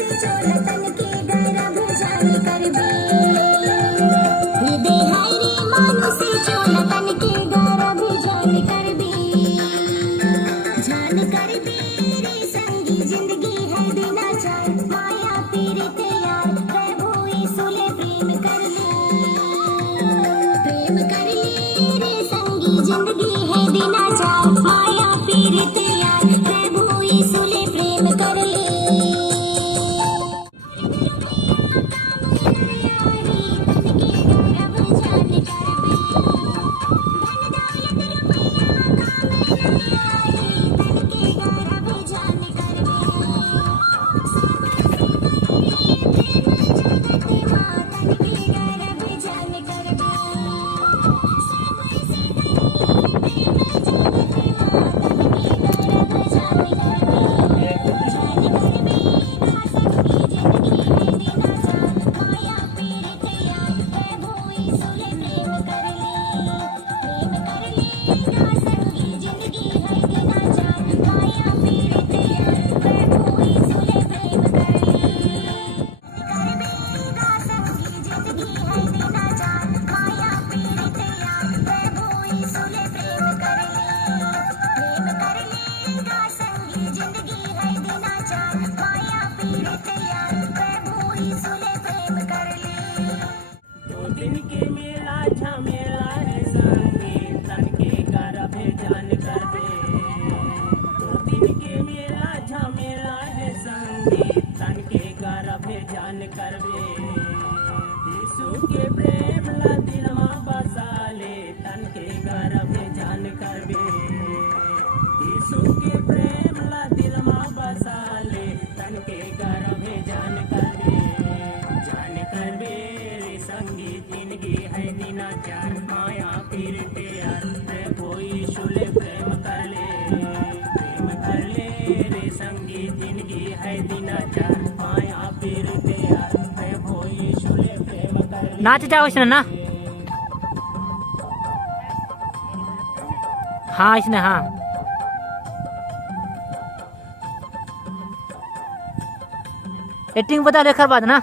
से चोला तन के गर्भ जान कर बे हृदय हाय रे मानु से चोला तन के गर्भ जान कर बे रे संगी जिंदगी है बिना चार माया पीड़ित यार प्रभु यीशु ले प्रेम कर ले रे संगी जिंदगी है बिना चार माया पीड़ित यार प्रभु यीशु ले प्रेम कर ले दिन के मेला झमेला है संगी तन के गर्भ जान कर बे दो दिन के मेला झमेला है संगी तन के गर्भ जान कर बे यीशु के प्रेम ला दिल में बसा ले तन के गर्भ जान कर बे यीशु के प्रेम ला दिल में बसा ले तन के गर्भ जान कर बे संगी जिंदगी है दीना चार माया पीड़ित यार प्रभु यीशु ले प्रेम कर ले रे संगी जिंदगी है दीना चार माया पीड़ित यार प्रभु यीशु ले प्रेम कर ले नाच जाओ इसने ना हाँ इसने हाँ एक्टिंग बता लेकर बाद ना